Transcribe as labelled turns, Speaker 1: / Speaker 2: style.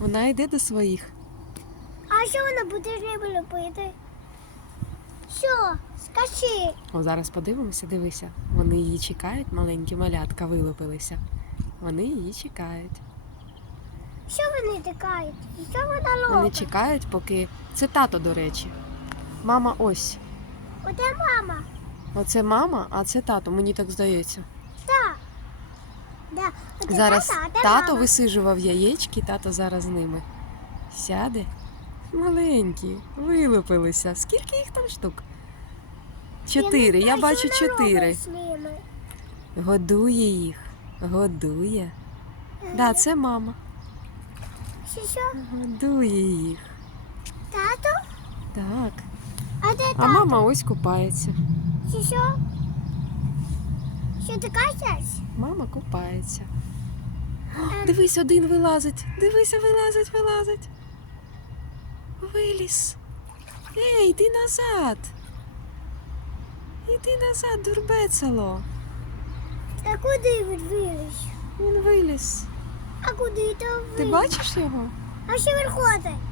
Speaker 1: Вона йде до своїх.
Speaker 2: А що вона буде робити? Що? Скажи.
Speaker 1: О, зараз подивимося, дивися. Вони її чекають, маленькі малятка вилупилися. Вони її чекають.
Speaker 2: Що вони тикають? Що вона
Speaker 1: Вони чекають, поки. Це тато, до речі. Мама ось.
Speaker 2: Оде мама.
Speaker 1: Оце мама, а це тато, мені так здається.
Speaker 2: Так.
Speaker 1: Зараз тато висижував яєчки, тато зараз з ними. Сяде. Маленькі, вилупилися. Скільки їх там штук? Чотири. Я бачу чотири. Годує їх. Годує. Да, це мама.
Speaker 2: Що?
Speaker 1: Годує їх.
Speaker 2: Тато?
Speaker 1: Так.
Speaker 2: А де
Speaker 1: А мама ось купається.
Speaker 2: Що, що? Ти?
Speaker 1: Мама купається.
Speaker 2: Ем.
Speaker 1: Дивись, один вилазить. Дивися, вилазить, вилазить. Виліз. Ей, йди назад. Іди назад, дурбецело.
Speaker 2: А куди він виліз?
Speaker 1: Він виліз.
Speaker 2: А куди то виліз?
Speaker 1: Ти бачиш його?
Speaker 2: А?
Speaker 1: Не знаю.